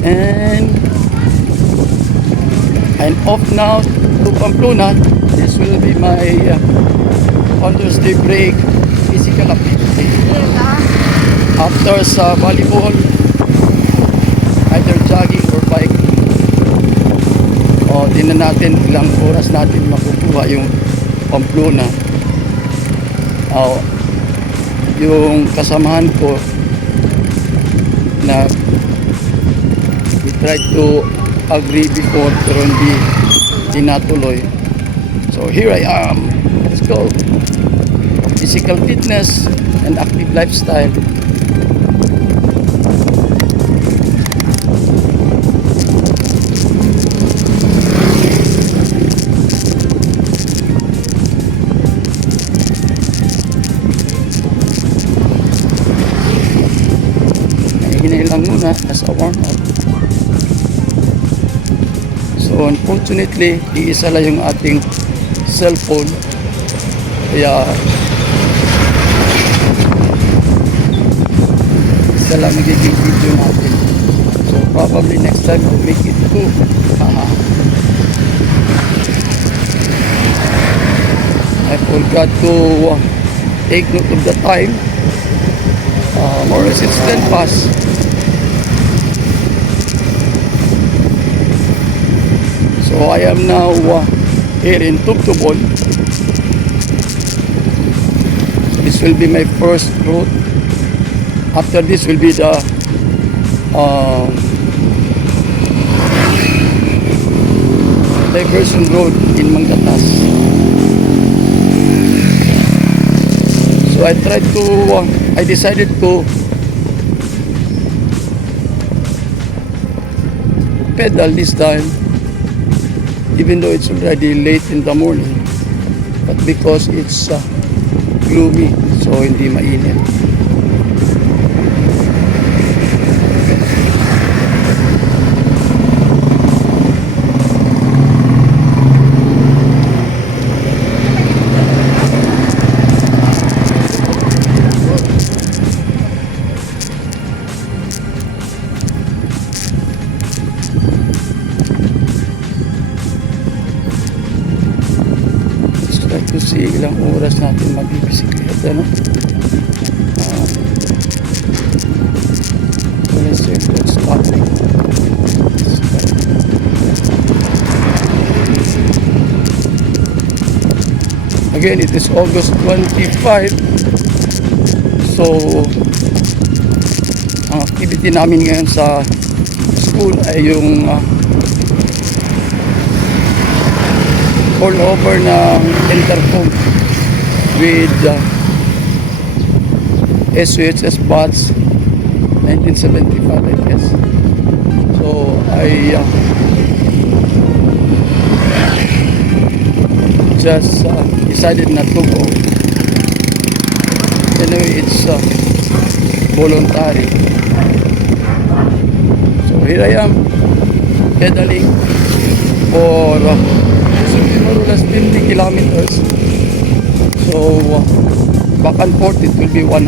And I'm off now to Pamplona. This will be my Founders Day break, physical activity. After sa volleyball, either jogging or biking. O, tingnan natin ilang oras natin makukuha yung Pamplona. O, yung kasamahan ko na we tried to agree before pero hindi natuloy. So here I am. Let's go. Physical fitness and active lifestyle. Hinay lang muna as a warm up. So unfortunately, iisa lang yung ating cellphone. Kaya isa lang magiging video natin. So probably next time we'll make it 2. I forgot to take note of the time. More or less it's 10 past. So I am now here in Tugtubol. This will be my first route. After this will be the diversion road in Mangatas. So I decided to pedal this time, even though it's already late in the morning, but because it's gloomy, so hindi mainit. See ilang oras natin magbibisikleta, no? Let's see what's happening. Again, it is August 25. So ang activity namin ngayon sa school ay yung all over ng intercom with SUHS Bats 1975, I guess. So I just decided not to go. Anyway, it's voluntary. So here I am pedaling for more or less 50 kilometers. So back and forth it will be 100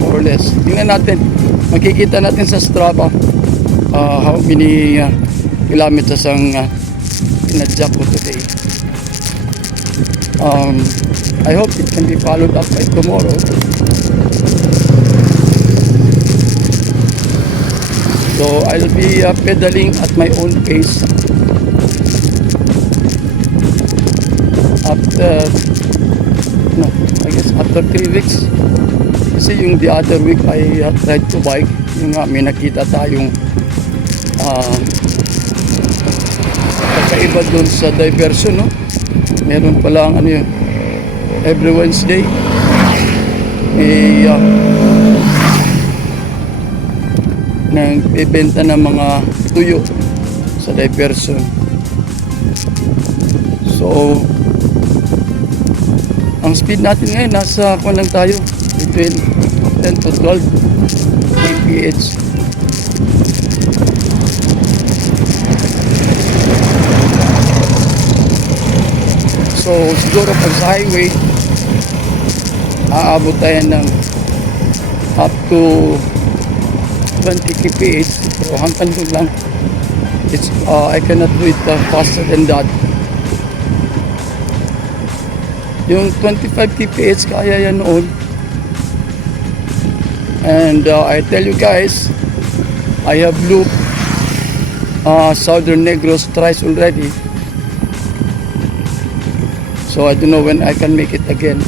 more or less. Tingnan natin, makikita natin sa Strava how many kilometers ang pinadya ko today. I hope it can be followed up by tomorrow. So I'll be pedaling at my own pace. After I guess after 3 weeks, kasi yung the other week I tried to bike, yung may nakita tayong kakaiba iba doon sa diversion, no? Meron pala ang ano yun, every Wednesday may nang ibenta ng mga tuyo sa diversion. So ang speed natin ngayon nasa kung lang tayo between 10 to 12 kph. So siguro pag sa highway aabot tayo ng up to 20 kph. So hanggang doon lang. It's I cannot do it faster than that. Yung 25 kph kaya yan noon. And I tell you guys, I have looped Southern Negros thrice already. So I don't know when I can make it again.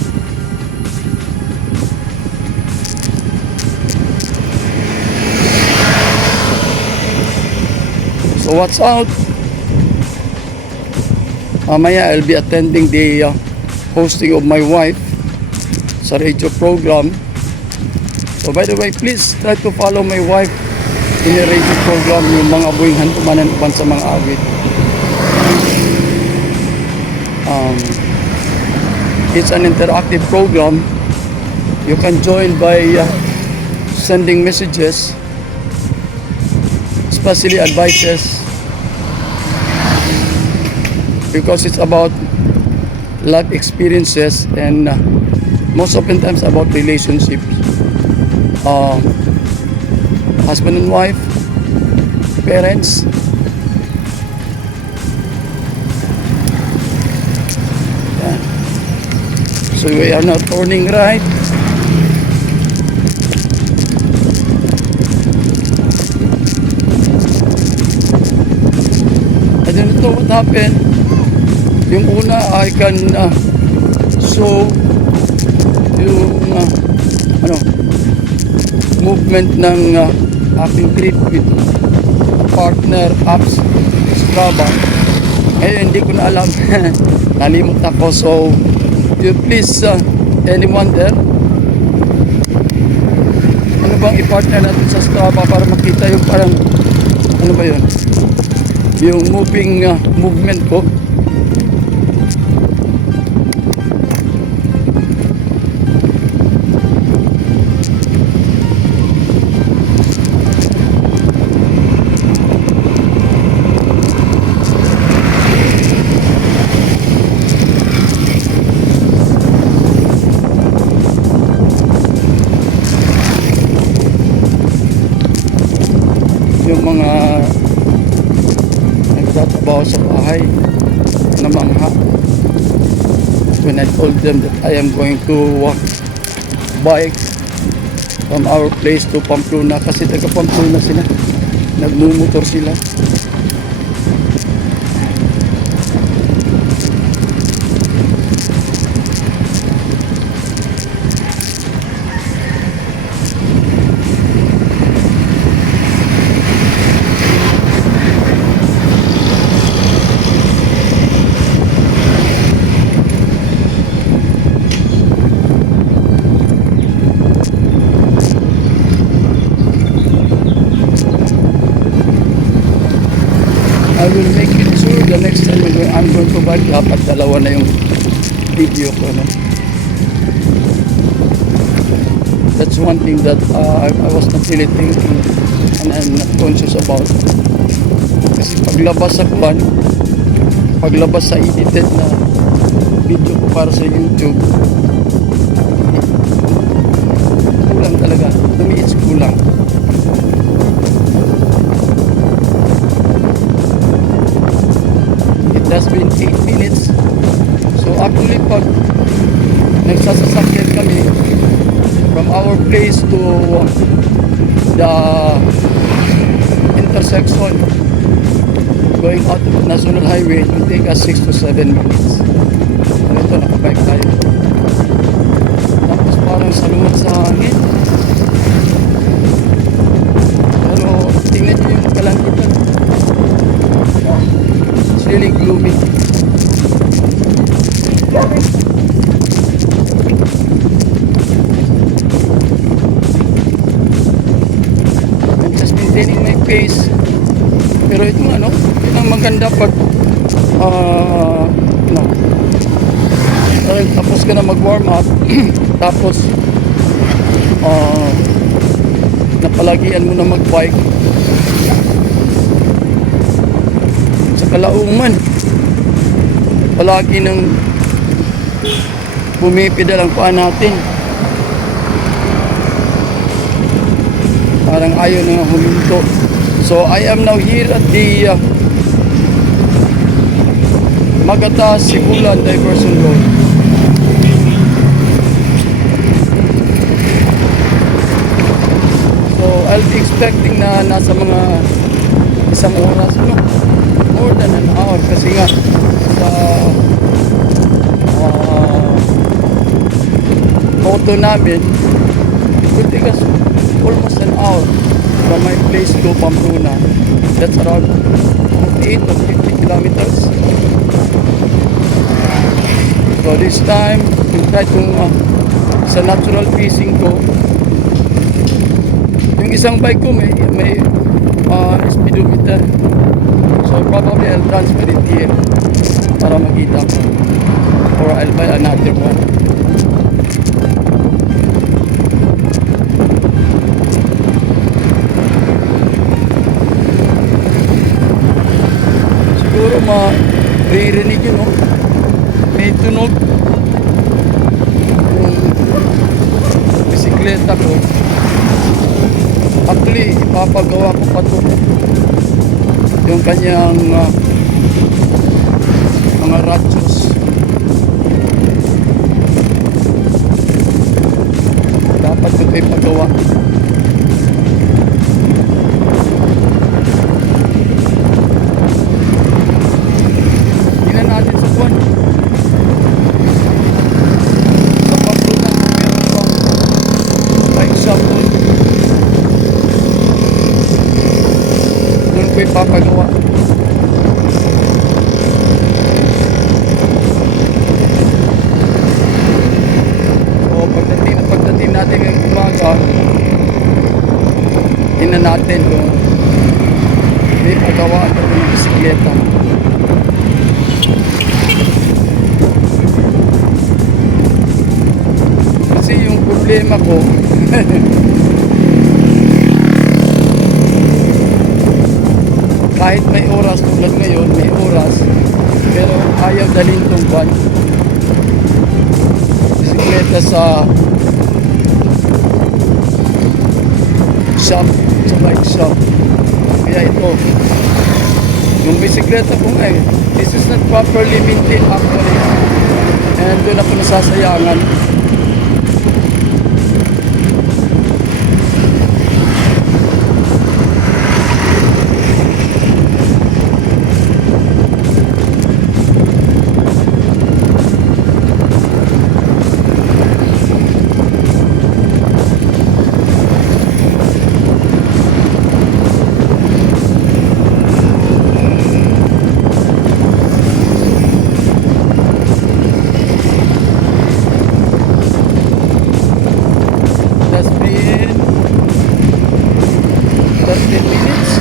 So what's out? Mamaya I'll be attending the hosting of my wife sa radio program. So by the way, please try to follow my wife in the radio program, yung mga buwing hantumanan upan sa mga awit. It's an interactive program. You can join by sending messages, especially advices, because it's about life experiences and most often times about relationships, husband and wife, parents. Yeah. So we are now turning right. I don't know what happened. Yung una, I can show yung movement ng aking trip with partner apps Strava. Ngayon hindi ko na alam. Nalimut ako. So you please anyone there, ano bang i-partner natin sa Strava para makita yung parang ano ba yun, yung moving movement ko. Yung mga nagtatrabaho sa bahay na mangha, when I told them that I am going to bike from our place to Pamplona, kasi taga Pamplona sila, nagmumotor sila. I will make it sure the next time I'm going to bike, dapat dalawa na yung video ko, no? That's one thing that I was not really thinking and I'm not conscious about. Kasi paglabas sa edited na video ko para sa YouTube, kulang talaga. To me, it's kulang. That's been 8 minutes. So actually pag nagsasasakyan kami from our place to the intersection going out of the National Highway, it will take us 6 to 7 minutes. So ito, nakabike tayo. Tapos parang salungat sa hangin. Pero tingnan nyo yung kalangitan. really gloomy. I'm just maintaining my pace. Pero ito nga, no? Yun ang maganda pag no. Tapos ka na mag-warm up tapos napalagian mo na mag-bike sa kalauman palagi nang bumipidal ang paa natin, parang ayaw na huminto. So I am now here at the Magata Sibulan Diversion Road. So I'll be expecting na nasa mga isang oras, no? More than an hour kasi nga sa photo namin it will take us almost an hour from my place to Pamplona. That's around 8 or 50 kilometers. So this time we'll try to sa natural pacing ko. Yung isang bike ko may speedometer, so probably I'll transfer it here para makita ko, or I'll buy another one. Siguro maririnig yun, no? May tunog yung bisikleta ko. Actually, ipapagawa ko pa to yung kanyang mga radios. Dapat ko ito ipagawa. Tingnan natin sa buwan. Sa Pamplona, meron pang bike shop doon. Doon ko ipapagawa. So pagdating natin ngayong umaga, tingnan natin kung may pagawaan ko ng bisikleta. Kasi yung problema ko kahit may oras, tulad ngayon may oras, pero ayaw dalhin tong van bisikleta sa shop, sa bike shop. Kaya ito, yung bisikleta ko nga this is not properly maintained actually, and doon ako nasasayangan. That's been 13 minutes.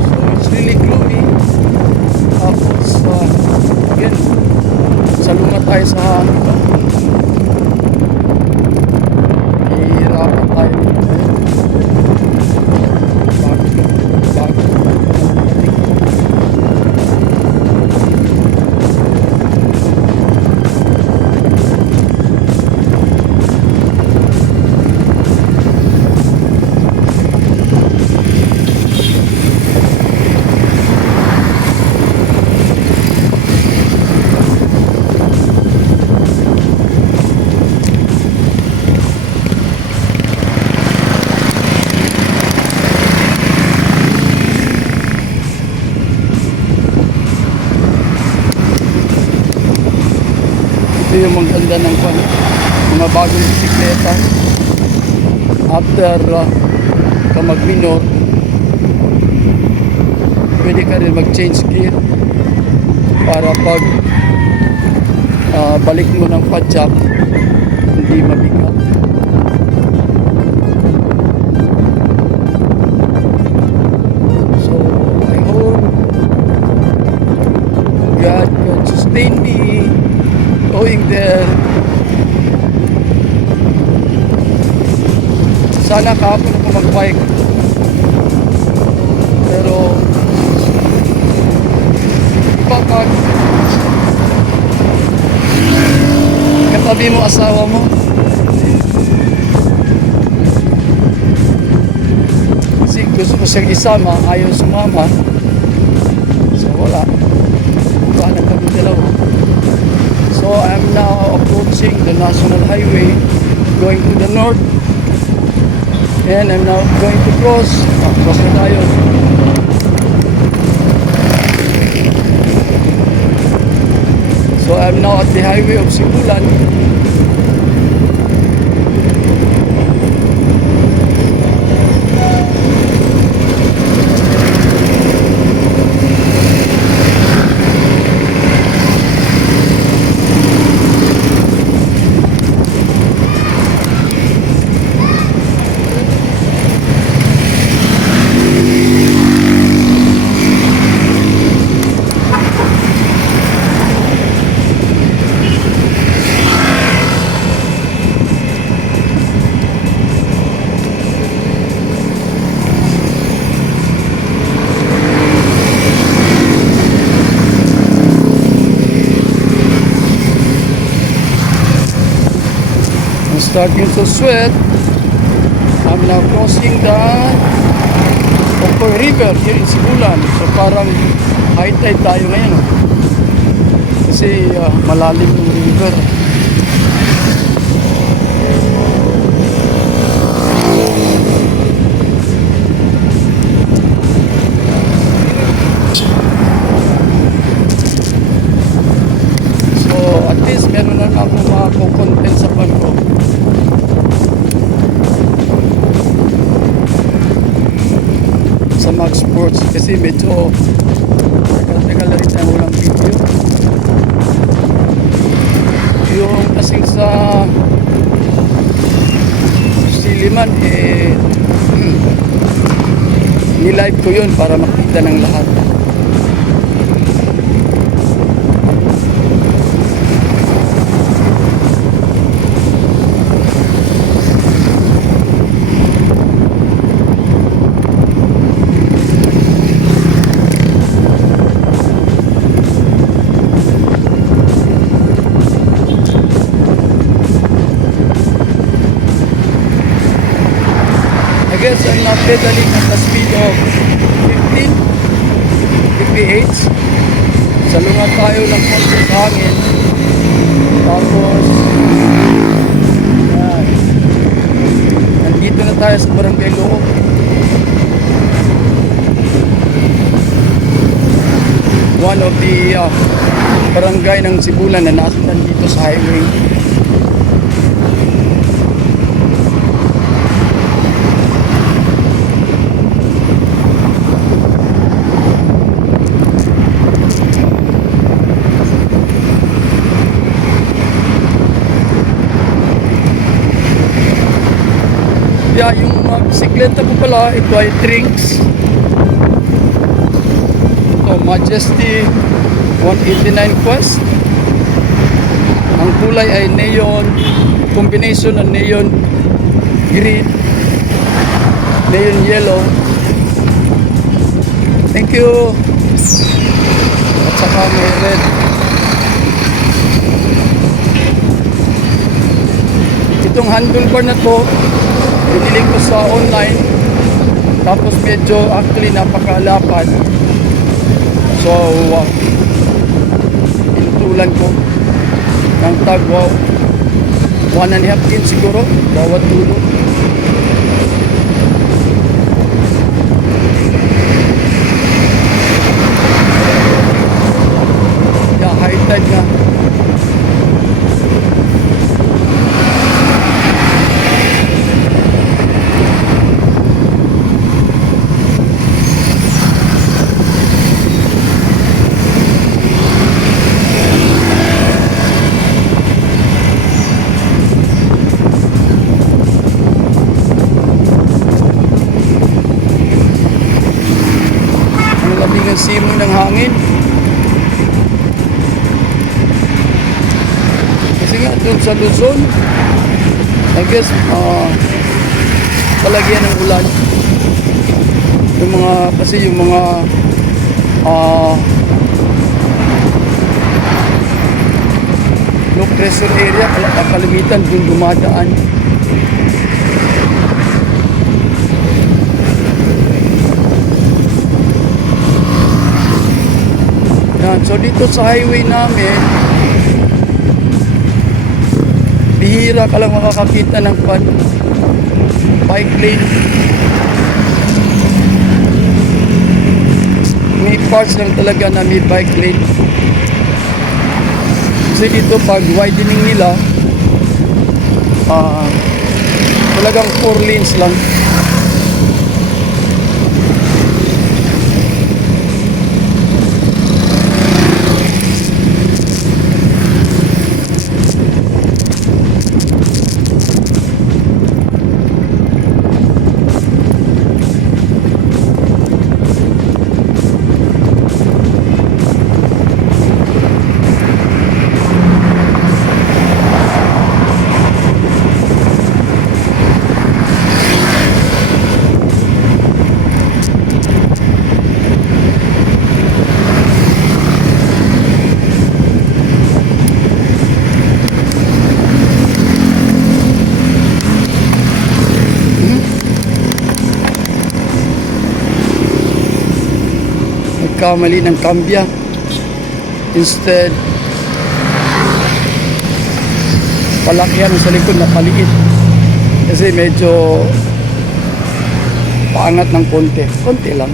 So it's really gloomy. Tapos again, salungat tayo sa hangin. Hihirapan tayo dito. Bago. Ito yung maganda ng mga bagong bisikleta. After ka mag-minor, pwede ka rin mag-change gear para pag balik mo ng padjak, hindi mabigat. So, I hope God can sustain me going there. Sana kahapon ako mag-bike. Pero pag katabi mo asawa mo, kasi gusto ko siyang isama, ayaw sumama, so wala na kami dalawa. So I'm now approaching the national highway going to the north, and I'm now going to cross na tayo. So I'm now at the highway of Sibulan. Starting to sweat. I'm now crossing the Ocoy River here in Sibulan. So parang high tide tayo ngayon. Kasi malalim yung river. So at least meron na ako makakontent sa pag-go. Sa Mag Sports kasi medyo tagal na rin tayo walang video. Yung kasing sa Siliman nilive ko yun para makita ng lahat. I guess I'm not pedaling at the speed of 15 kph. Salungan tayo ng konti sa hangin. Tapos yan. Nandito na tayo sa Barangay Loob. One of the barangay ng Sibulan na nandito sa highway. Yeah, yung bisikleta ko pala, ito ay Trinx. Ito, Majesty 189 Quest. Ang kulay ay neon, combination ng neon green, neon yellow. Thank you. At saka may red. Itong handlebar na to, binili ko sa online, tapos medyo actually napakalapad. So pinutulan ko ng tag 1.5 inch siguro bawat dulo. Yeah, high tide na. hangin. Kasi nga doon sa Luzon, I guess palagyan ng ulan. Yung mga, kasi yung mga low pressure area, kalimitan doon dumadaan. Yan. So dito sa highway namin, bihira ka lang makakakita ng bike lane. May parts lang talaga na may bike lane. Kasi dito pag widening nila, talagang 4 lanes lang. Kamali ng kambya, instead palakyan sa likod na paliit kasi medyo paangat ng konti lang.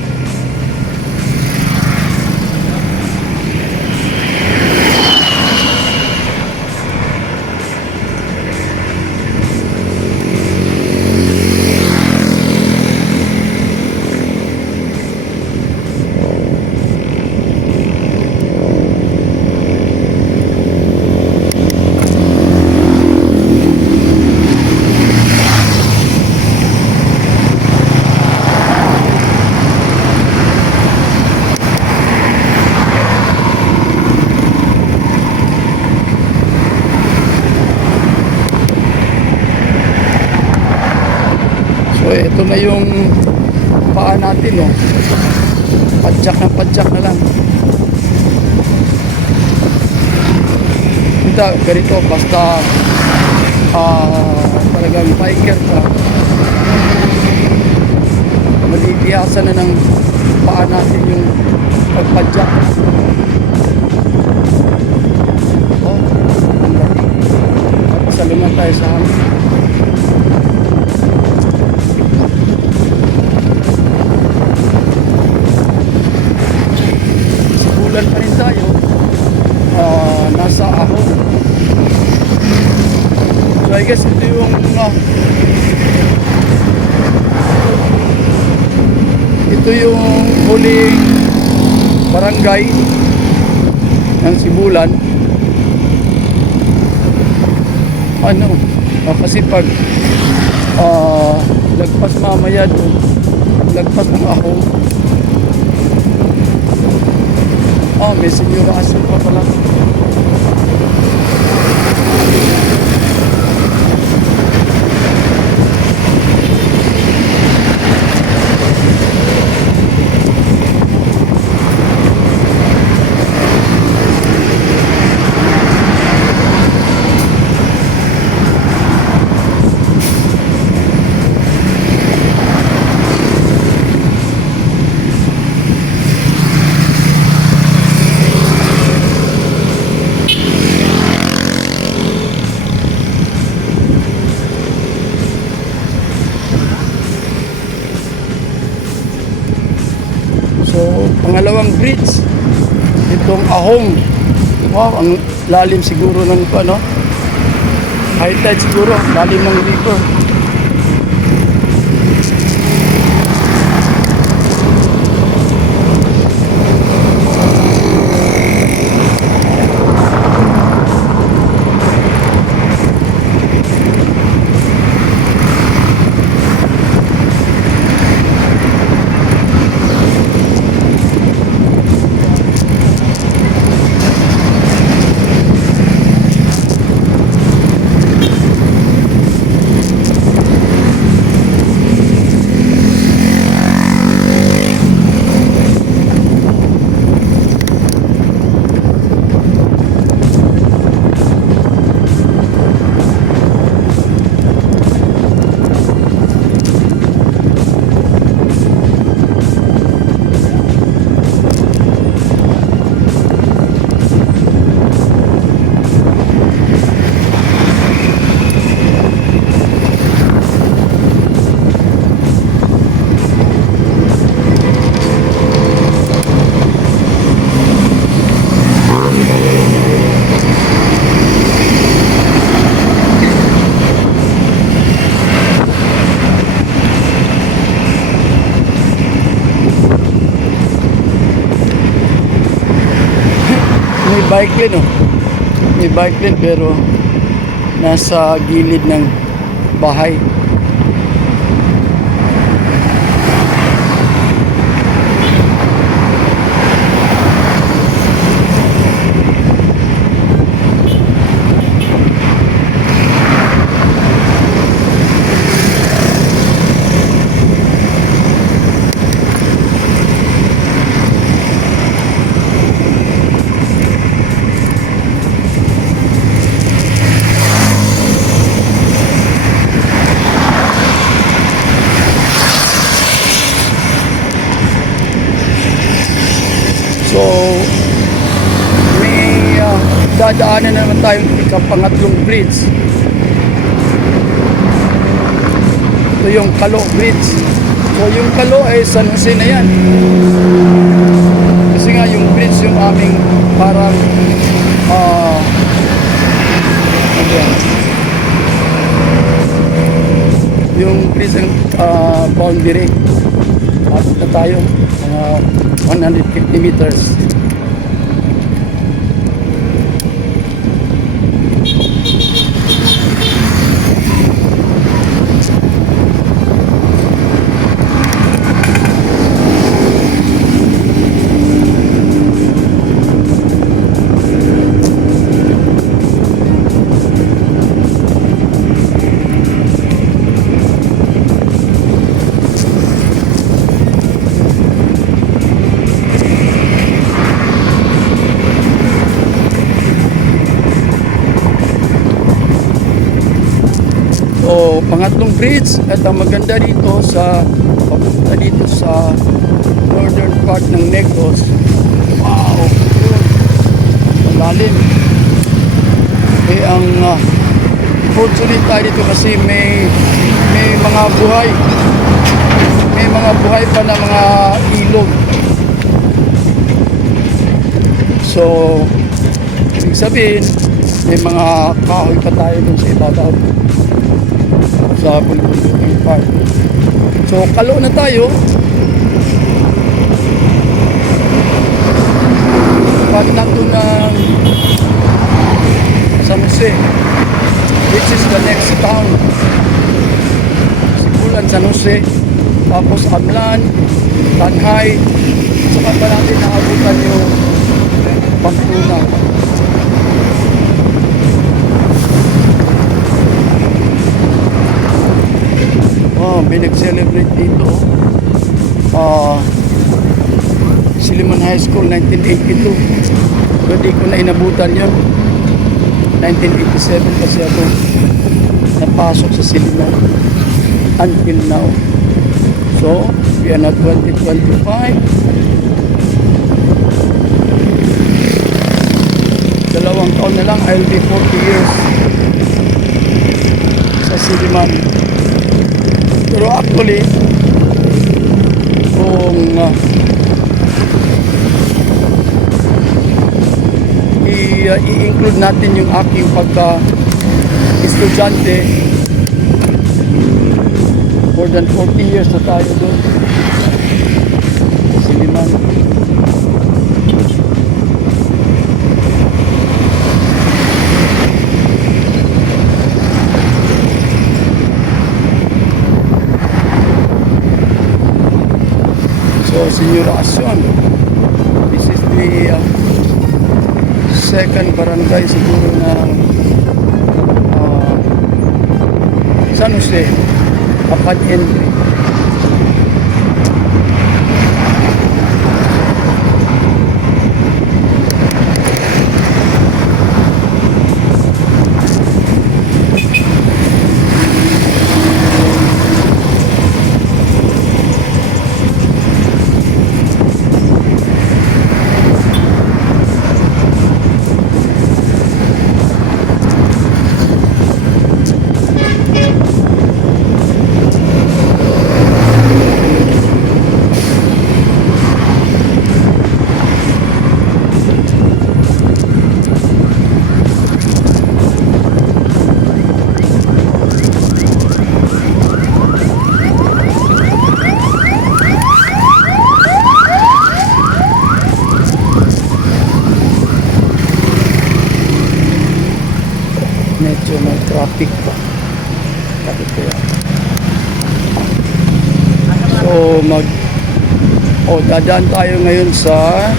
So ito na yung paa natin, oh. Padjak na lang. Hindi, ganito, basta talagang biker ka, malipiyasan na ng paa natin yung pagpadjak. Oh, ang laki. Salungan tayo sa hangin. Sibulan pa rin tayo. Nasa Ahon. So I guess ito yung huling barangay ng Sibulan. Kasi pag lagpas mamaya doon, lagpas ng Ahon, may Senyora Asul pa pala. So, pangalawang bridge itong Ahong. Wow, ang lalim siguro ng high tide siguro, lalim ng river. May bike lane oh. May bike lane pero nasa gilid ng bahay. So, may dadaanan naman tayong pangatlong bridge. Ito yung Kalo Bridge. So, yung Kalo ay San Jose na yan. Kasi nga yung bridge yung aming parang ano yan? Yung bridge ang boundary. Tapos na tayo. 150 meters. So, pangatlong bridge at ang maganda dito sa papunta dito sa northern part ng Negros. Wow! Malalim. Eh, ang fortunate tayo dito kasi may mga buhay. May mga buhay pa na mga ilog. So, ibig sabihin, may mga kahoy pa tayo dun sa ibabaw. Sa Bulbulbul Park. So, Kalo na tayo. Part na ito ng San Jose, which is the next town. Sipulan, San Jose, tapos Amlan, Tanhay, saka pa natin naabutan yung Pamplona. May nag-celebrate dito. Silliman High School 1982. Pero di ko na inabutan yun. 1987 kasi ako napasok sa Silliman until now. So, we are na 2025. Dalawang taon na lang, I'll be 40 years sa Silliman. Pero actually, kung i-include natin yung aking pagka-estudyante, more than 40 years na tayo doon sa Silliman. So, Senyoracion. This is the second barangay siguro na San Jose upon entry. medyo may traffic pa. Bakit kaya? So dadaan tayo ngayon sa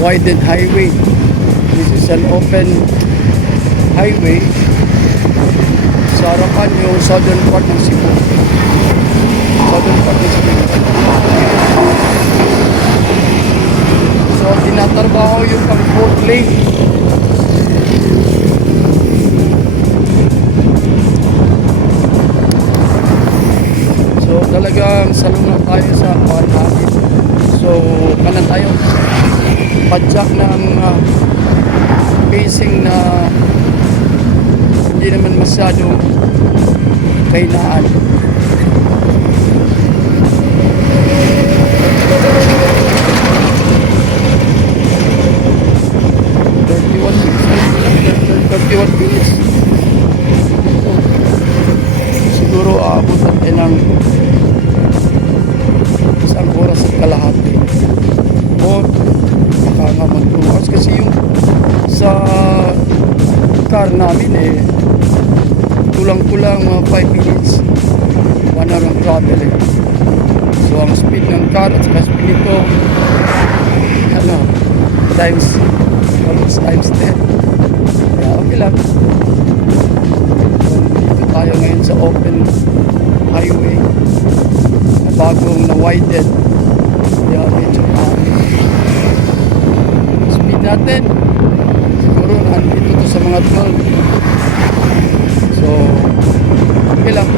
widened highway. This is an open highway sa harapan yung southern part ng Cebu. Southern part ng Cebu. So tinatrabaho yung pang 4th lane. So talagang salungan tayo sa kuwan natin. So kanan tayo. Padjak ng pacing na hindi naman masyadong kainaan. Minutes. Siguro aabot natin ng isang oras at kalahati. O baka nga mag-2 hours kasi yung sa car namin kulang-kulang mga 5 minutes 1 hour ang travel so ang speed ng car at saka speed nito almost times 10 kaya okay lang. Dito tayo ngayon sa open highway na bagong na widen kaya medyo speed natin siguro nandito to sa mga 12. So okay lang.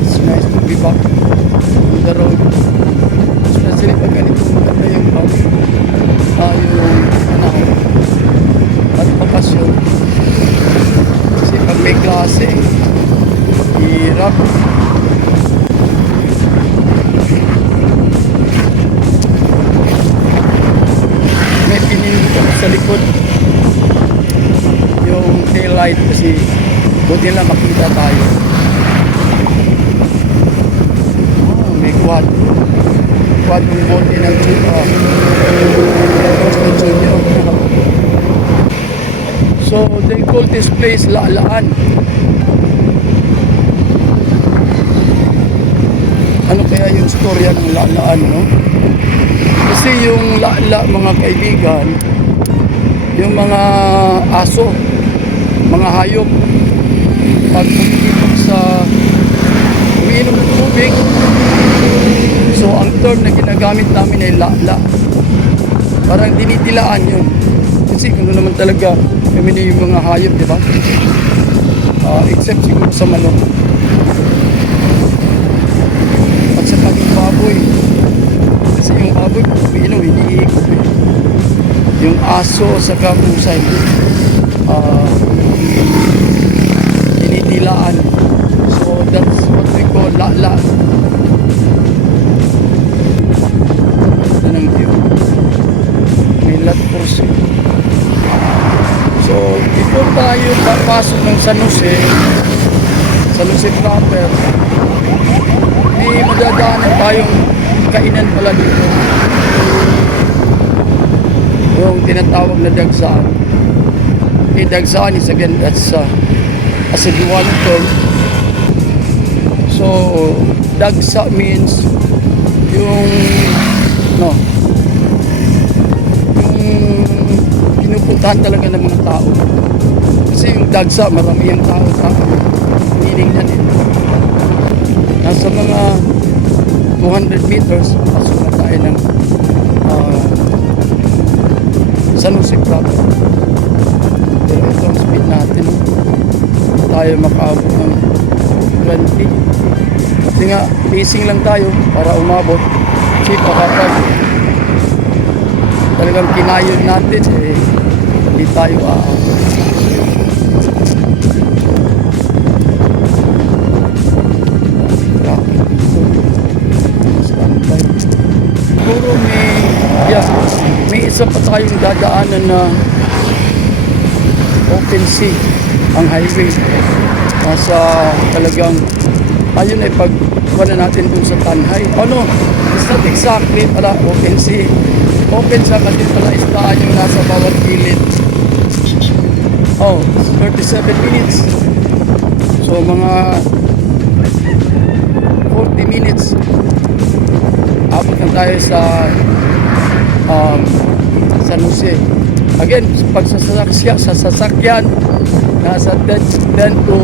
It's nice to be back on the road, especially pag ganito maganda yung panahon at bakasyon kasi pag may klase hirap. May pinindot sa likod yung tail light kasi buti lang makita tayo. May quad yung bote ng Junior. So they call this place Lalaan. Ano kaya yung storya ng Lalaan, no? Kasi yung Lala, mga kaibigan, yung mga aso, mga hayop, pag umiinom ng tubig, so ang term na ginagamit namin ay Lala. Parang dinidilaan yun. Kasi kung naman talaga kami yung mga hayop, di ba? Except siguro sa manok. At sa kaming baboy. Kasi yung baboy, umiinom, hindi iikot eh. Yung aso sa kamusay, dinidilaan. So that's what we call Lala. Anong view? May lot course. So before tayo papasok ng San Jose proper, may madadaanan tayong kainan pala dito. Yung tinatawag na dagsaan. Dagsaan is again, that's a Cebuano term. So dagsa means yung pinupuntahan talaga ng mga tao. Kasi yung dagsa, marami yung tao. Meaning yan nasa mga 200 meters pasok na tayo ng San Jose proper. Pero ito ang speed natin. Tayo makaabot ng 20. Kasi nga, pacing lang tayo para umabot. Kasi kapag talagang kinayod natin, hindi tayo siguro may isa pa tayong dadaanan na open sea ang highway. Nasa talagang ayun ay pag kuha na natin dun sa Tanhay. Oh no, it's not exactly pala open sea. Open siya kasi pala istaan yung nasa bawat gilid. Oh, it's 37 minutes. So mga 40 minutes. Abot na tayo sa San Jose. Again, pag sa sasakyan, nasa 10 to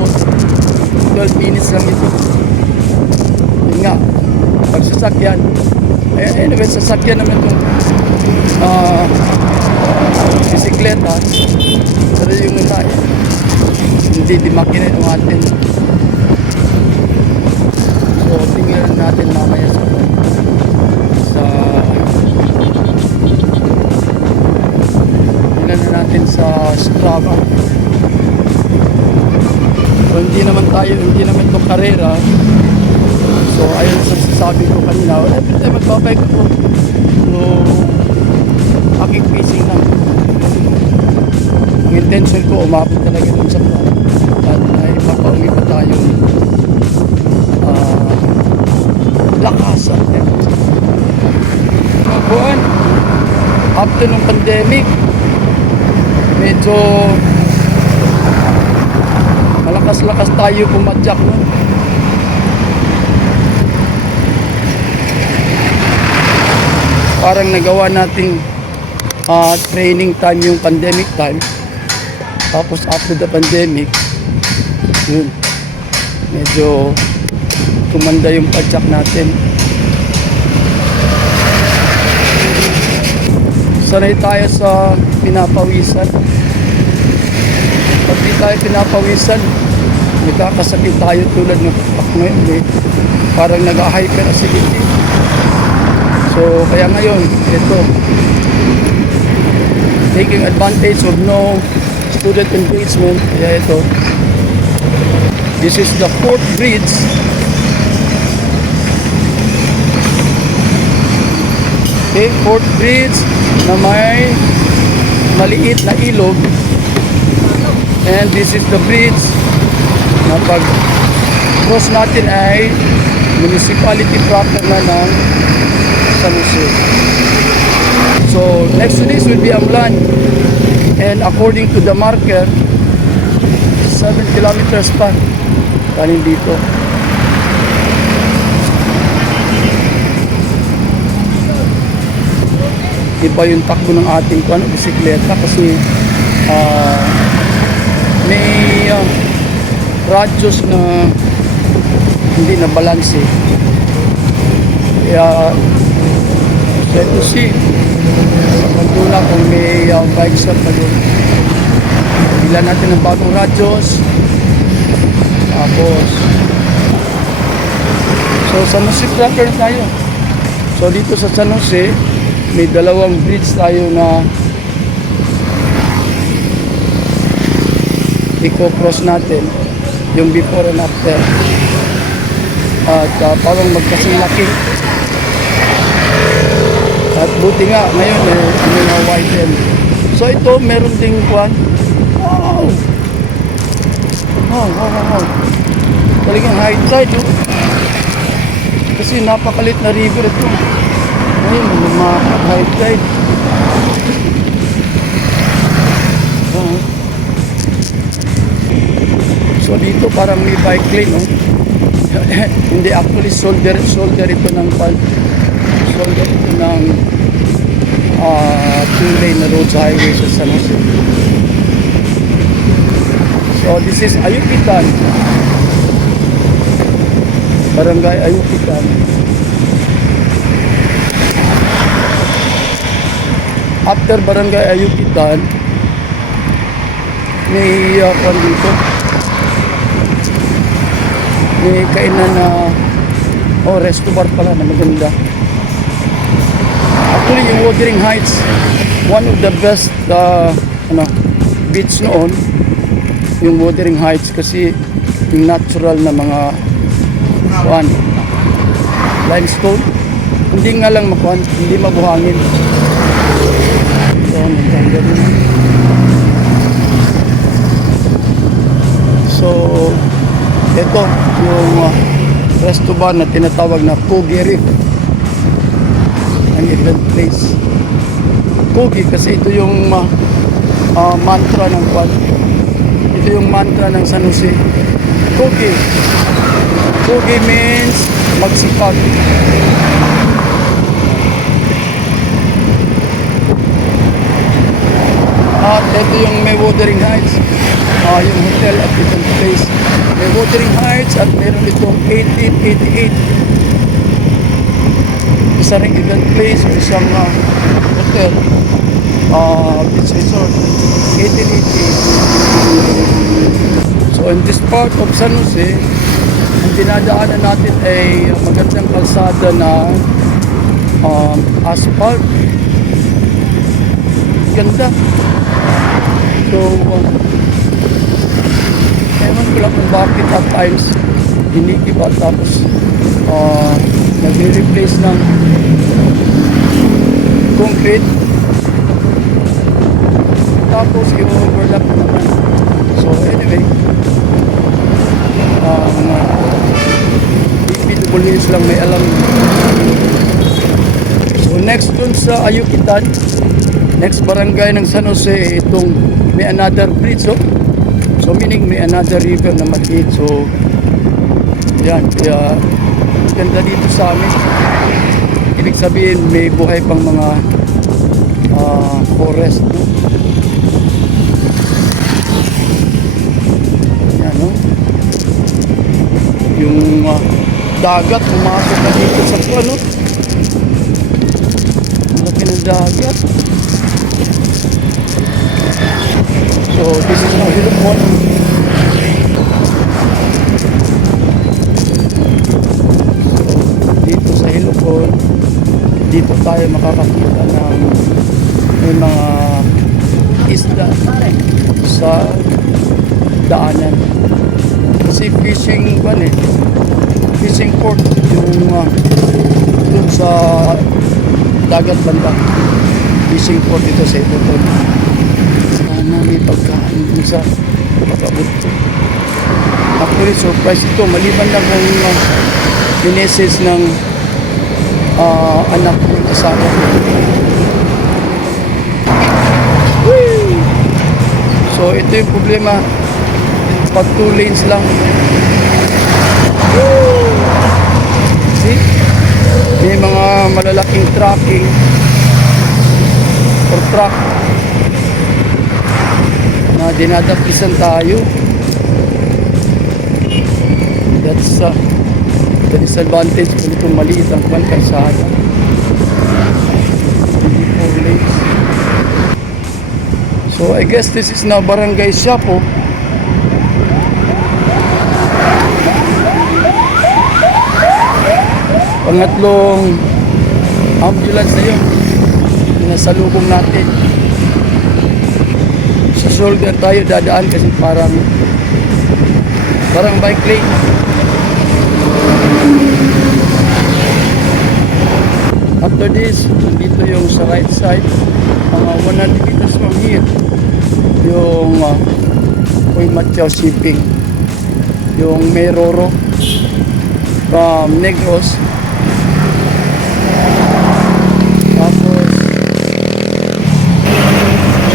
12 minutes lang ito. Yun nga, pag sasakyan, anyway, sasakyan naman itong bisikleta, pero yung ina, hindi di makina yung atin. So, tingnan natin mamaya sa tingnan na natin sa Strava. So, hindi naman ito karera. So, ayun sa sasabi ko kanina, every time magbabike ako. So, aking pacing lang. Ang intention ko, umabot talaga dun sa plan. At ay mapauwi pa tayo lakas at buwan. After ng pandemic, medyo malakas-lakas tayo pumadyak nun. Parang nagawa nating training time yung pandemic time. Tapos after the pandemic, yun, medyo tumanda yung padyak natin. Sanay tayo sa pinapawisan. Pag di tayo pinapawisan, nagkakasakit tayo tulad ng parang nag-hyperacidity. So, kaya ngayon, ito, taking advantage of no student engagement, kaya ito, this is the 4th bridge. Okay, 4th bridge na may maliit na ilog. And this is the bridge na pag cross natin ay municipality proper na ng San Jose. So next to this will be Amlan, and according to the marker, 7 kilometers pa kanin dito. Iba yung takbo ng ating bisikleta kasi may radius na hindi na balanse. Kaya ito si magdula kung may bike shop na doon. Bila natin ng bagong radius. Tapos so San Jose proper tayo. So dito sa San Jose may dalawang bridge tayo na i-cross natin, yung before and after, at parang magkasing laki. At buti nga ngayon may widen. So ito meron ding kwan. Wow, talagang high tide, oh. Kasi napakalit na river ito. Ayun, mga high tide. So dito parang may bike lane, no? Hindi, actually shoulder ito ng shoulder ito ng 2-lane na road sa highway sa San Jose. So this is Ayupitan, Barangay Ayupitan. After Barangay Ayupitan, may kwan dito, may kainan na resto bar pala na maganda. Actually yung Wuthering Heights, one of the best beach noon, yung Wuthering Heights, kasi yung natural na mga limestone, hindi nga lang hindi mabuhangin. So ito yung resto ba na tinatawag na Kogi Reef ang event place. Kogi kasi ito yung mantra ng Kwan. Ito yung mantra ng San Jose. Kogi. Kogi means magsipag. At ito yung may Wuthering Heights. Yung hotel at event place. May Wuthering Heights at meron itong 1888. Isa ring event place o isang hotel. Beach resort. 1888. So in this part of San Jose, ang dinadaanan natin ay magandang kalsada na asphalt. Ganda. So, ewan ko lang kung bakit at times hinigiba tapos nag-replace ng concrete tapos i-overlap na naman. So anyway, DPWH lang may alam. So next dun sa Ayukitan, next barangay ng San Jose, itong may another bridge, so meaning may another river na maliit. So yan, kaya ganda dito sa amin. Ibig sabihin may buhay pang mga forest, no? Yan, no? Yung dagat pumasok na dito sa ano, laki ng dagat. So this is now Hilupon. So dito sa Hilupon, dito tayo makakakita ng may mga isda sa daanan. Kasi fishing fishing port yung dun sa dagat banda. Fishing port dito sa Hilupon. Sana may pagkain dun sa pagkabot. Actually, surprise ito. Maliban lang kung mineses ng anak ng asawa. So, ito yung problema. Pag 2 lanes lang. See? May mga malalaking trucking or truck na dinadapisan tayo. That's the disadvantage kung itong maliit ang kalsada. So I guess this is now Barangay Siapo. Pangatlong ambulance na yun, nasalubong natin. Sa shoulder tayo dadaan kasi parang bike lane. After this, dito yung sa right side, mga 100 meters from here, yung Uy Matyaw Shipping, yung may Roro from Negros. Tapos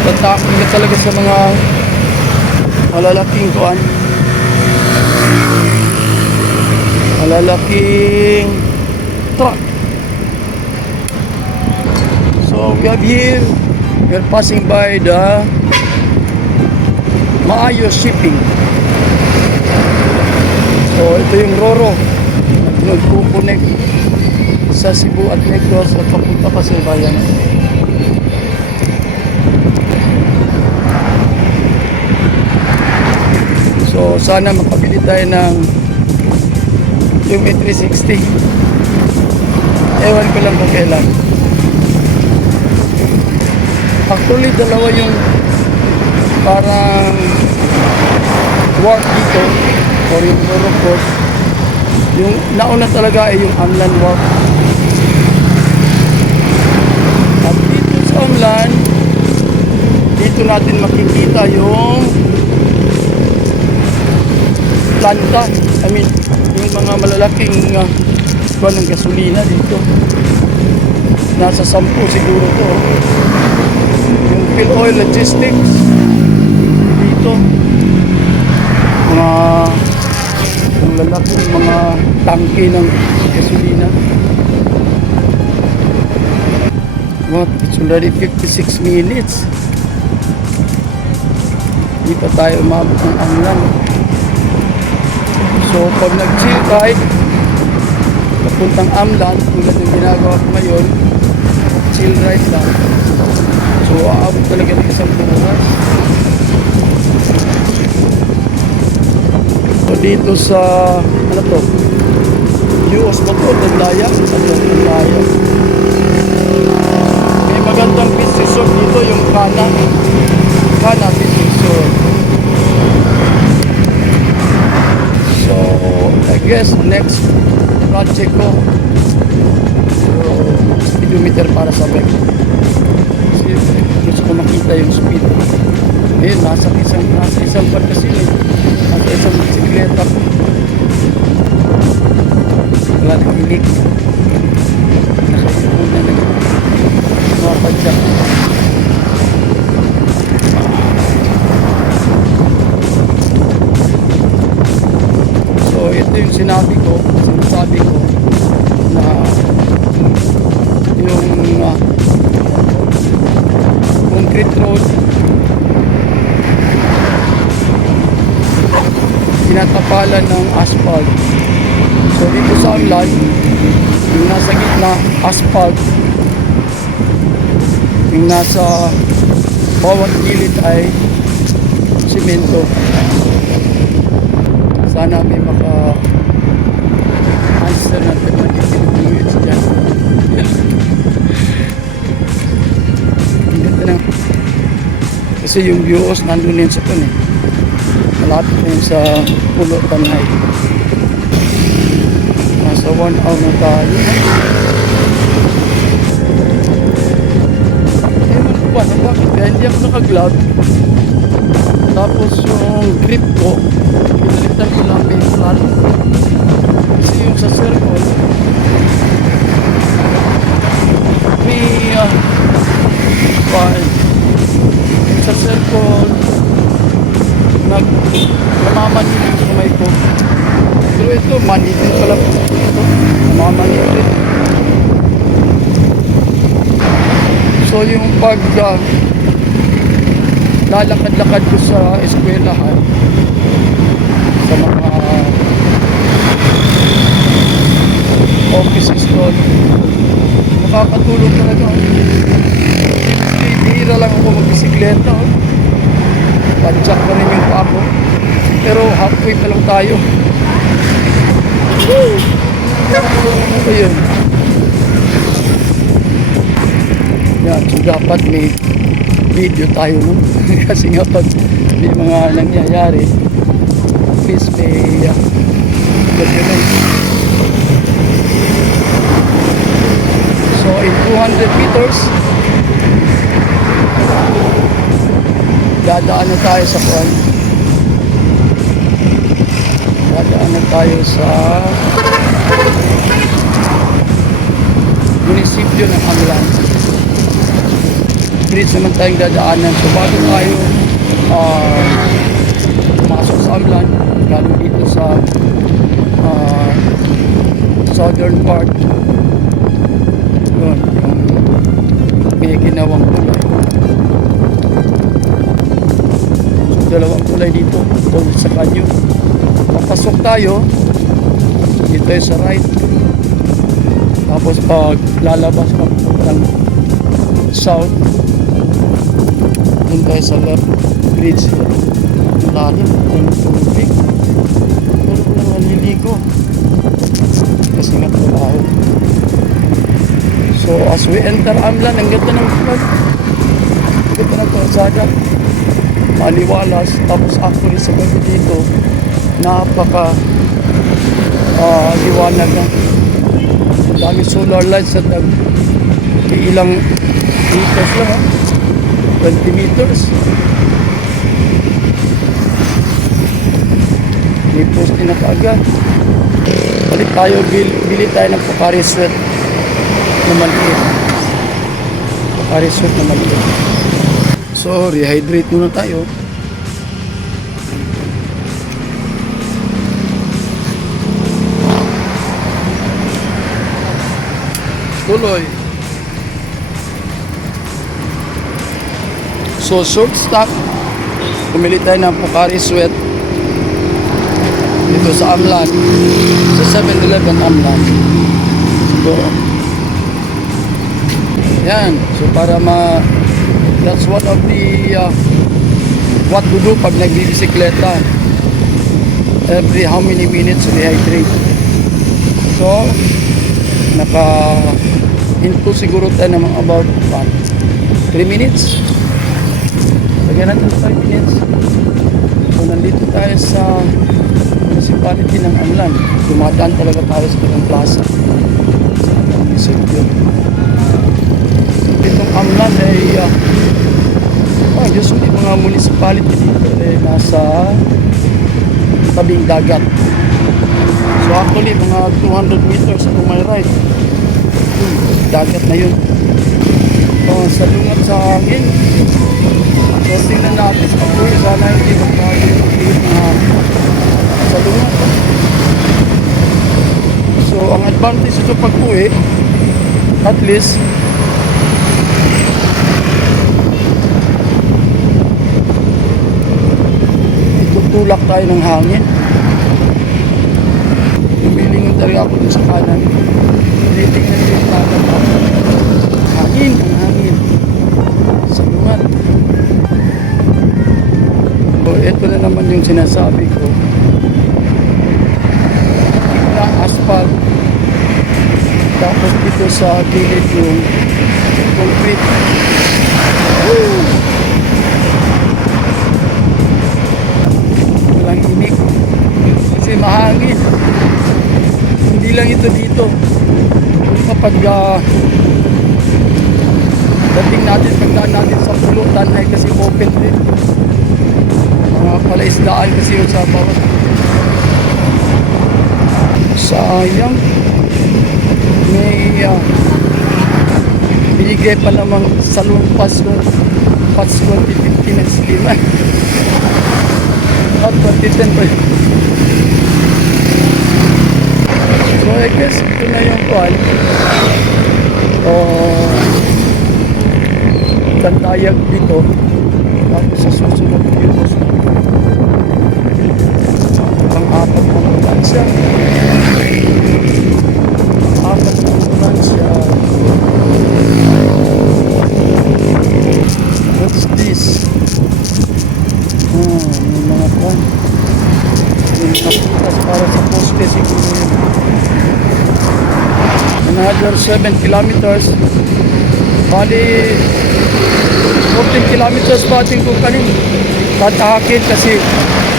tatakot ka talaga sa mga malalaking kuan, malalaking truck. So we are passing by the Maayos Shipping. So ito yung Roro nagko-connect sa Cebu at Negros at papunta pa sa bayan. So sana makabili tayo ng yung 360. Ewan ko lang kung kailan. Actually dalawa yung parang work dito or yung Roro course. Yung nauna talaga ay yung Amlan Walk. At dito sa Amlan, dito natin makikita yung planta. I mean, yung mga malalaking buwan ng gasolina dito. Nasa 10 siguro to. Yung Phil Oil Logistics dito. Mga lalaking mga tangke ng gasolina. What? It's already 56 minutes. Hindi pa tayo umabot ng Amlan. So pag nag-chill ride papuntang Amlan, tulad ng ginagawa ko ngayon, chill ride lang. So aabot talaga ng isang oras. So dito sa ano to, US ba to? Dandaya? Dandaya. May magandang beach resort dito, yung Kana Beach Resort. So I guess next project ko, so speedometer para sa bike. Kasi gusto ko makita yung speed. Ayun, nasa isang part kasi nasa isang bisikleta. Wala nang hilik. Nakainom na nagmapadyak. So ito yung sinasabi ko na yung concrete road tinatapalan ng asphalt. So dito sa Amlan, yung nasa gitna asphalt, yung nasa bawat gilid ay simento. Sana may maka answer natin ng influence dyan. Ang ganda na. Kasi yung views nandun yun sa kun eh. Malapit na yun sa Pulo Tanay. Nasa 1 hour na tayo. Ewan ko ba, bakit kaya hindi ako naka-glove. Tapos yung grip ko, pinalitan ko lang may flat. Kasi yung sa circle, may yung sa circle, namamanid yung kamay ko. Pero ito, manid din pala po. Ito, namamanid din. So yung pag lalakad-lakad ko sa eskwelahan, sa mga offices doon, makakatulong talaga. Bihira lang ako magbisikleta. Padyak pa rin yung pa ako. Pero halfway pa lang tayo. So yun. Yan, so dapat may video tayo, no? Kasi nga pag may mga nangyayari, at least may document. So in 200 meters, dadaan na tayo sa Kwan. Dadaan na tayo sa munisipyo ng Amlan. Bridge naman tayong dadaanan. So bago tayo pumasok sa Amlan, lalo dito sa southern part, yun, yung may ginawang tulay. So dalawang tulay dito tungkol sa kanyo. Papasok tayo dito tayo sa right, tapos pag lalabas ka ng south, dun tayo sa left bridge. Lalim ng tubig, pero kung naliligo kasi nga trabaho. So as we enter Amlan, ang ganda ng vlog, ang ganda ng kalsada, maliwalas. Tapos actually sa gabi dito, napaka liwanag na. Ang dami solar lights at ilang meters lang, 20 meters. May poste na kaagad. Balik tayo, bili tayo ng Pocari Sweat na maliit. Pocari Sweat na maliit. So, rehydrate muna tayo. Tuloy. So, short stock. Pumili tayo ng Pocari Sweat dito sa Amlan, sa 7-Eleven Amlan. So, yan. So, para that's one of the what to do pag nagbibisikleta. Every how many minutes rehydrate. So, naka-into siguro tayo ng about 3 minutes. Lagyan natin 5 minutes. So, nandito tayo sa municipality ng Amlan. Dumadaan talaga tayo sa Amlan Plaza. Sa Amlan. Itong Amlan ay usually mga municipality dito ay nasa tabing dagat. So actually mga 200 meters to my right, dagat na yun. Salungat sa hangin. So tingnan natin sa pag-uwi, sana hindi magkakalit na salungat. So ang advantage ito pag-uwi, at least tutulak tayo ng hangin. Lumilingon talaga ako sa kanan. Tinitingnan ko yung kanan ako. Hangin, ang hangin. Salungat. So, ito na naman yung sinasabi ko. Na asphalt. Tapos dito sa gilid yung concrete. Woo! Walang inik. Kasi mahangin. Hindi lang ito dito. Kapag dating natin, pagdaan natin sa pulo, tanay kasi open din. Mga palaisdaan kasi yun sa bawat. Sayang. May binigay pa namang salon pass no. Pass 2015 ng Sliman. At 2010 pa yun. So I guess ito na yung kuhan. Tantayag dito. Tapos sa susunod dito. Pang-apat na ambulansya. Apat na ambulansya. What's this? May mga kuhan. May naputas para sa poste siguro yun. Another 7 kilometers. Bali 14 kilometers pa ating kung kanin tatahakin kasi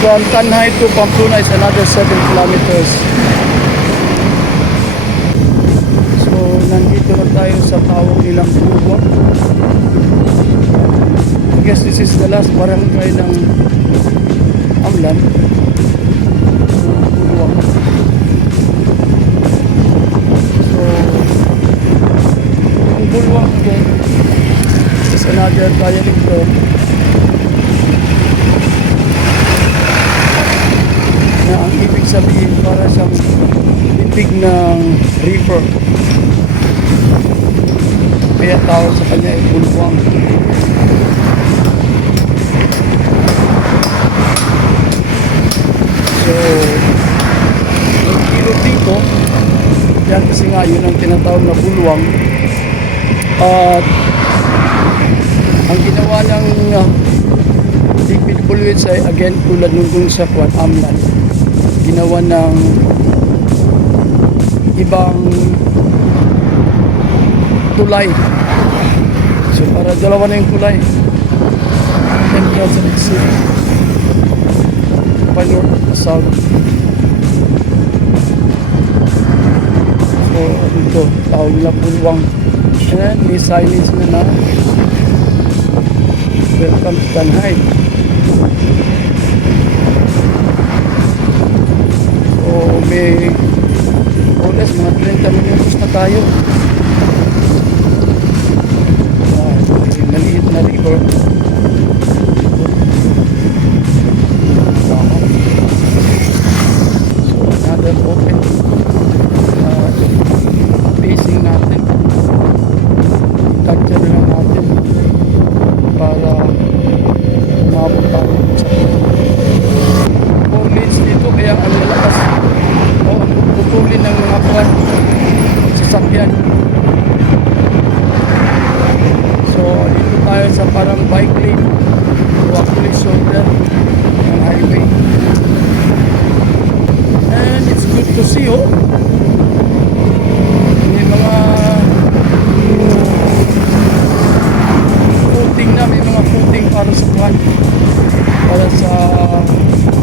from Tanhay to Pamplona is another 7 kilometers. So nandito na tayo sa tawag nilang Buwa. I guess this is the last barangay ng Amlan. Buwa. Bulwang again is another dialect road na ang ibig sabihin para sa bibig ng river, kaya tawag sa kanya ay Bulwang. So yung ilog dito yan kasi nga yun ang tinatawag na Bulwang. At ang ginawa ng DPWH ay again tulad nung dun sa Amlan, ginawa ng ibang tulay. So para dalawa na yung tulay, entrance and exit pa north at south. So dito tawag nila Bulwang. And may signage na welcome to Tanhay. So may kilometers na tayo. May maliit na river. So another open facing natin. Itagya na lang natin para umabot tayo sa 4 lanes dito, kaya ang malakas o putulin ng mga kwan sasakyan. So dito tayo sa parang bike lane o actually shoulder ng highway, and it's good to see may mga footing na, may mga footing para sa kwan, para sa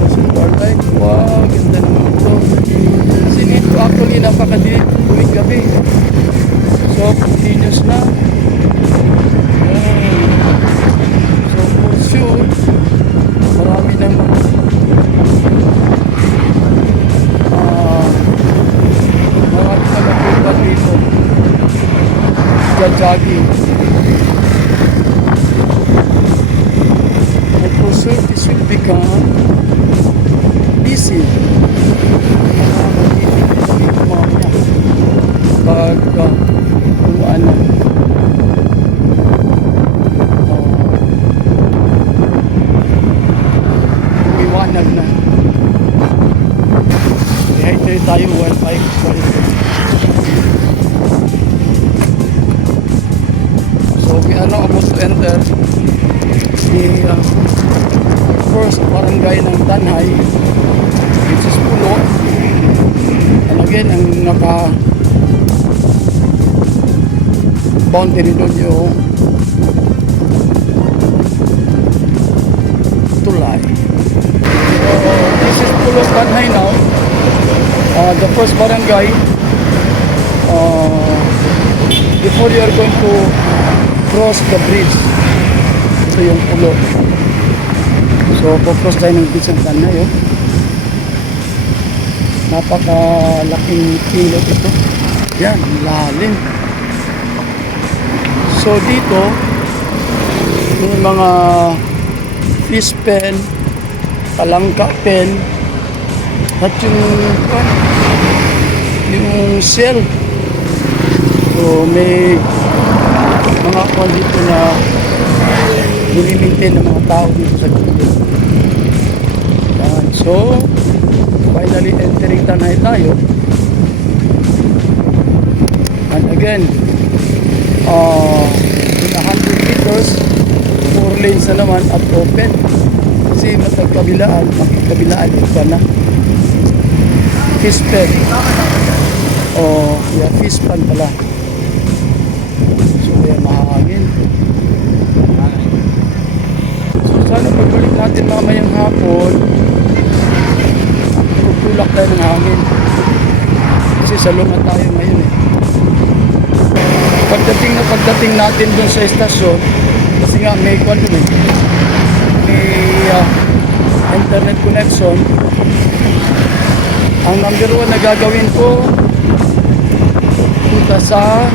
reservoir light. Wow, ganda naman ito. Kasi dito actually napakadilim tuwing gabi. So continuous na. So for sure, marami ng mapunta dito. Jogging. And for sure, this will become busy. Pag kung ano umiwanag na. Dehydrate tayo 1-5. So we are now about to enter the first barangay ng Tanhay, which is Pulo. And again, ang naka boundary doon yung tulay. So this is Pulo Tanhay now. The first barangay. Before you are going to cross the bridge, ito yung Pulo. So po-cross tayo ng bridge ng Tanhay. Napakalaking kilot ito. Yan, lalim. So dito may mga fish pen, talangka pen, at yung shell. So may mga kwan dito na nilimintin ng mga tao dito sa gilid. Yan. So finally entering Tanhay tayo. And again, in 100 meters, 4 lanes na naman at open. Kasi magkabilaan ka na. Fish pen. Fish pan pala. So kaya mahangin. So sana pagbalik natin mamayang hapon, tutulak tayo ng hangin. Kasi sa luma tayo ngayon Pagdating natin dun sa estasyon, kasi nga may internet connection, ang number 1 na gagawin ko, punta sa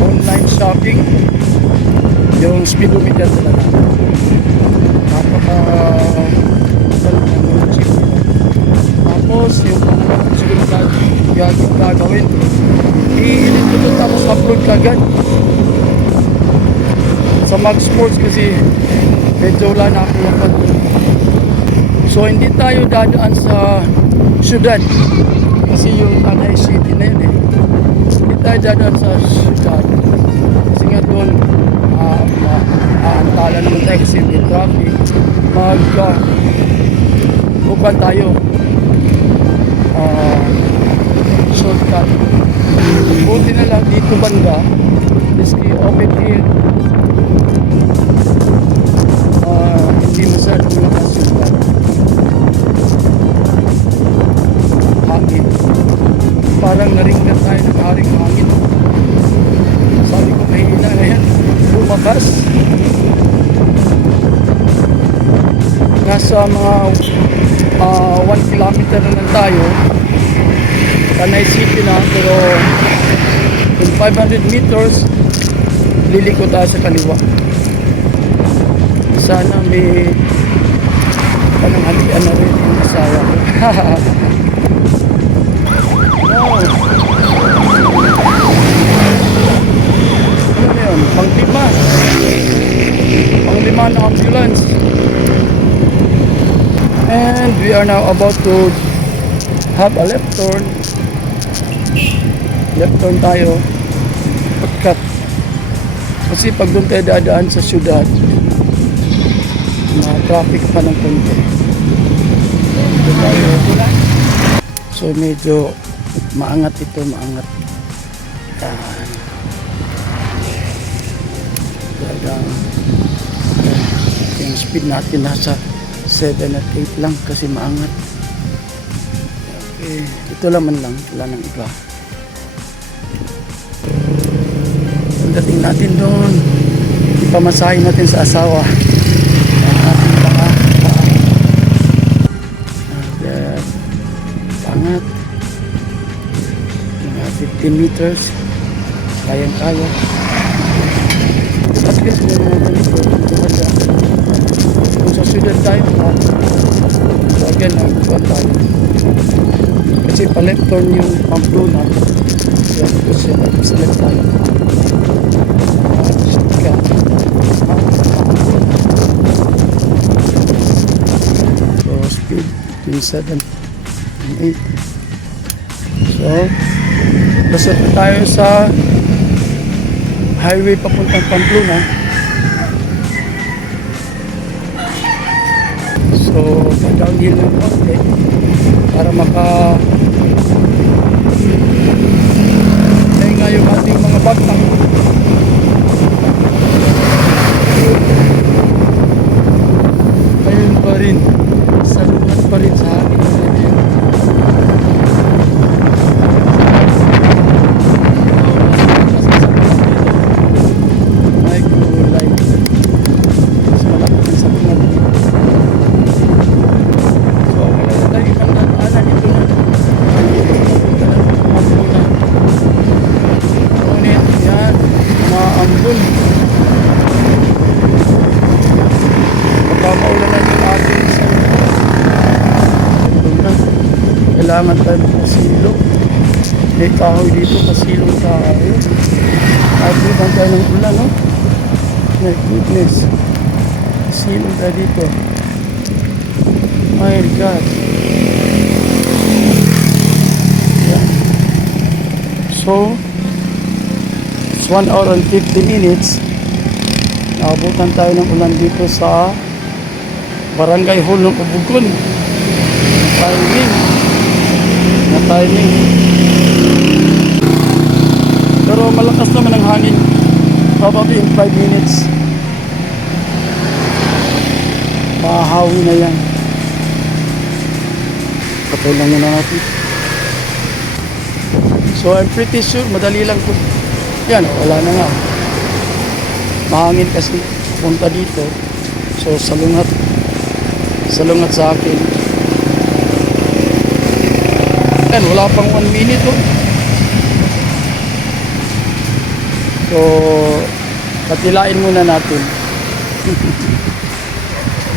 online shopping, yung speedometer talaga. Cheap nila. Tapos yung siguro gagawin, i-edit ko doon tapos upload kagad sa Mag Sports kasi medyo wala na ako lapad. So hindi tayo dadaan sa syudad kasi yung Tanay City na yun hindi tayo dadaan sa syudad kasi nga doon aantala naman tayo kasi may traffic. Bukan tayo shortcut. Buti na lang dito banda, miski open field, hindi masyadong nakasulat. Hangin. Parang naringgan tayo ng haring hangin. Sabi ko mahina ngayon, bumakas. Nasa mga 1 kilometer na lang tayo. Tanay City na, pero kung 500 meters, liliko tayo sa kaliwa. Sana may pananghalian na rin yung asawa ko. Wow. Ano na yun? Panglima. Panglima na ambulance. And we are now about to have a left turn. Left turn tayo. Pagkat. Kasi pag doon tayo dadaan sa syudad, traffic pa ng konti. So medyo maangat ito, maangat. Yan. Talagang yung speed natin nasa 7 at 8 lang kasi maangat. Okay, ito laman lang, wala nang iba. Pagdating natin doon, ipamasahin natin sa asawa. Pangat mga 15 meters kayang-kaya. At least may mga ganito gumanda. Kung sa syudad tayo so again, nagbuwan tayo kasi pa-left turn yung Pamplona. Yan, kasi nag-select tayo so speed between 7 and 8. So lasot na tayo sa highway papuntang Pamplona. So downhill ng konti para nga yung ating mga bagtang. Ayun pa rin, salungat pa rin sa akin. Ay, kulay. Mas malapit ang salungat. So, wala na tayo ibang dadaanan ito na. Papunta na Pamplona. Ngunit, yan, maambun. Pagkamaulanan yung ating kailangan tayo pasilong. May kahoy dito, pasilong tayo. Abutan tayo ng ulan, no? My goodness. Pasilong tayo dito. My God. Yeah. So, it's 1 hour and 50 minutes. Naabutan tayo ng ulan dito sa Barangay Hall ng Ubugon. Timing. Pero malakas naman ang hangin. Probably in 5 minutes mahahawi na yan. Patay lang muna natin. So I'm pretty sure madali lang po. Yan, wala na nga. Mahangin kasi punta dito. So salungat sa akin. Yan, wala pang 1 minute oh. So patilain muna natin.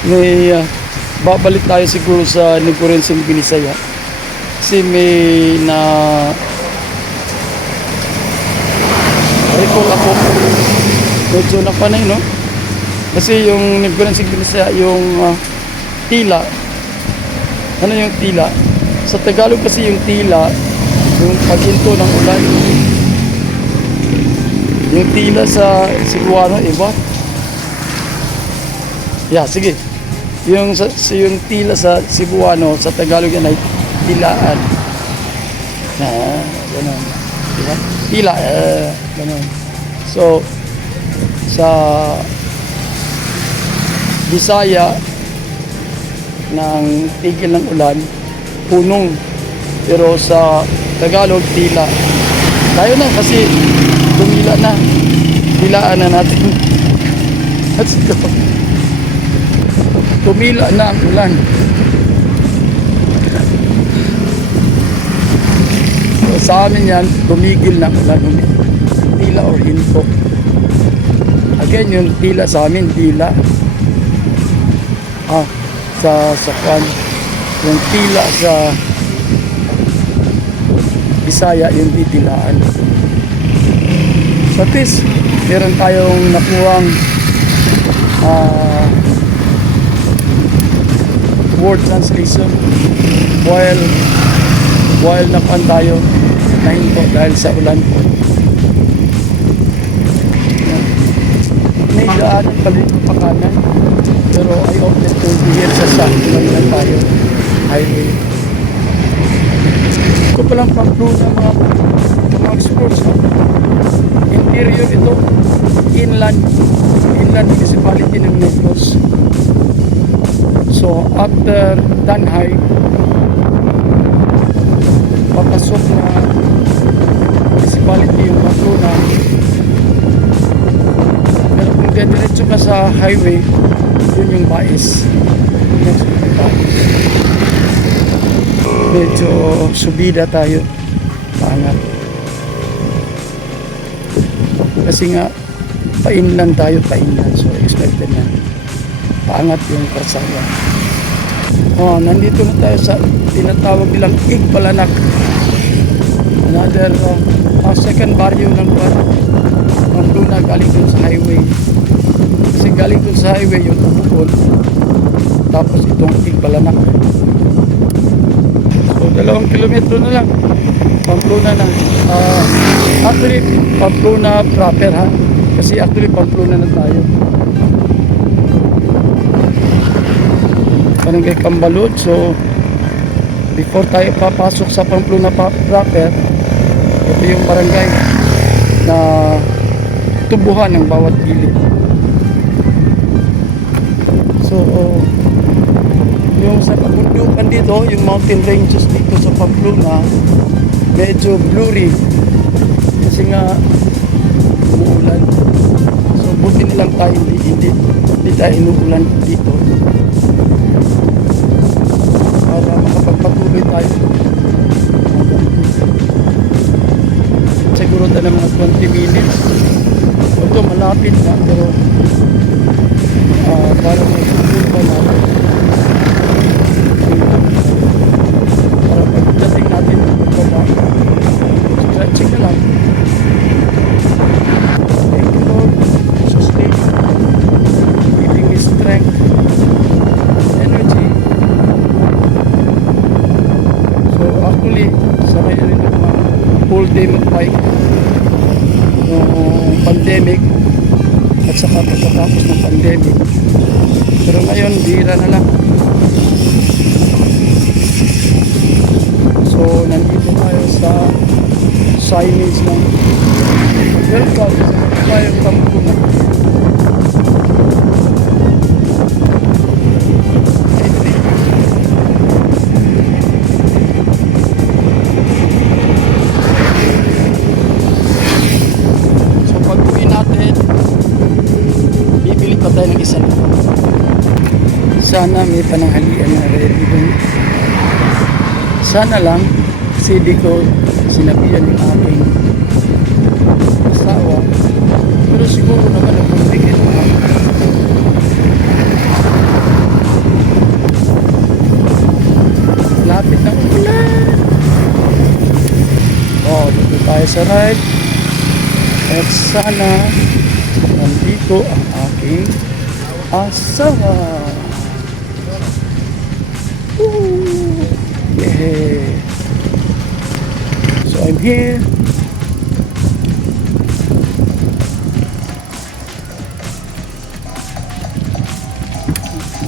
May babalik tayo siguro sa Negurensing Binisaya kasi may na recall ako medyo napanay, no? Kasi yung Negurensing Binisaya yung tila, ano yung tila sa Tagalog kasi yung tila yung paghinto ng ulan, yung tila sa Cebuano iba. Yeah, sige. Yung tila sa Cebuano, sa Tagalog yan ay tilaan. Ganun. Diba? Tila, ganun. So, sa Bisaya, ng tigil ng ulan, punong. Pero sa Tagalog, tila. Tayo na kasi tumila na. Tilaan na natin. Let's go. Tumila na ang ulan. Sa amin yan, tumigil ng ulan, tila or hinto. Again, yung tila sa amin, tila. Sa kwan, yung tila sa Bisaya, yung titilaan. So at least, meron tayong nakuhang word translation while nakuhan tayo nahinto dahil sa ulan. May daanan pala yung pakanan, pero I hope that will be here sa sakto lang tayo highway. Ko palang Pamplona mga sports, no? Interior ito, inland municipality ng Negros. So after Danhay, papasok na municipality yung Pamplona. Pero kung diretso ka sa highway, yun yung Baez. Medyo subida tayo, pangat. Kasi nga pa-inland tayo, so expected na paangat yung karsada. Nandito na tayo sa tinatawag nilang Igpalanak, another second barrio ng Pamplona, galing dun sa highway. Kasi galing dun sa highway yung Tubukon, tapos itong Igpalanak. So 2 kilometro na lang Pamplona na. Actually Pamplona proper, ha, kasi actually Pamplona na tayo. Barangay Cambalud. So before tayo papasok sa Pamplona proper, ito yung barangay na tubuhan ng bawat gilid. So yung sa kabundukan dito, yung mountain ranges dito sa Pamplona, medyo blurry kasi nga umuulan. So buti nilang tayo hindi tayo inuulan dito para makapagpatuloy tayo. Siguro tayo ng mga 20 minutes. Ito malapit na, pero para magpatuloy pa natin, para pagdating natin magbaba, stretching na lang. Thank you Lord, sustain, giving me strength, energy. So actually, sanay na rin ako mga full day mag-bike noong pandemic at saka pagkatapos ng pandemic, pero ngayon bihira na lang. So nandito tayo sa signage ng welcome sa Bayang Pamplona. So pag uwi natin, bibili pa tayo ng isa. Sana may pananghalian na ready dun. Sana lang, kasi di ko sinabihan yung aking asawa, pero siguro naman nagbibigay mo. Lapit ng ulan. Dito tayo sa right, at sana nandito ang aking asawa. Yeah. So I'm here.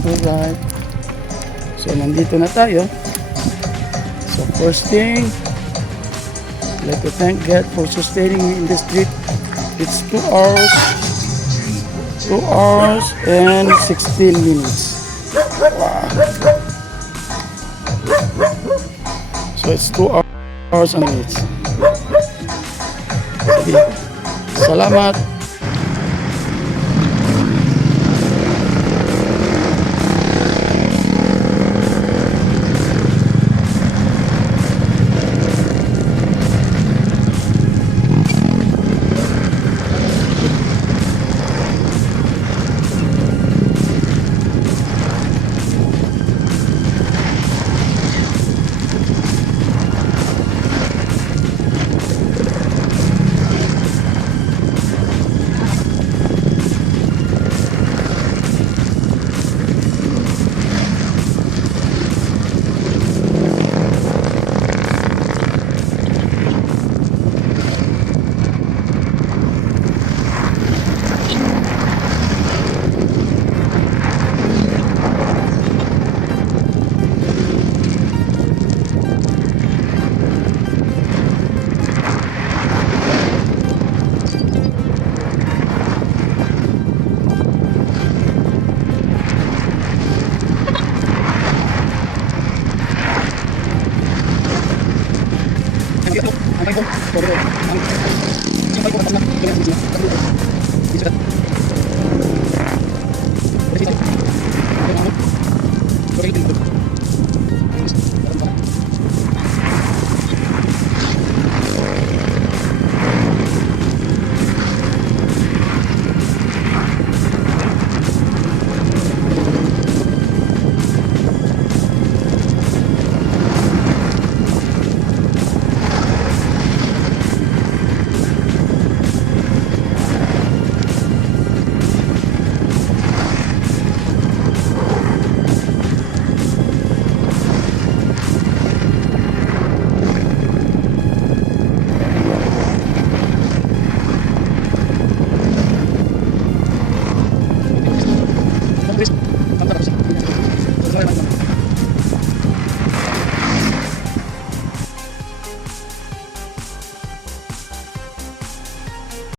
Alright. So nandito na tayo. So first thing, I'd like to thank God for sustaining me in this trip. It's 2 hours and 16 minutes. Wow. So it's 2 hours and minutes. Sige. Salamat. Chris, ang tapos. Sorry,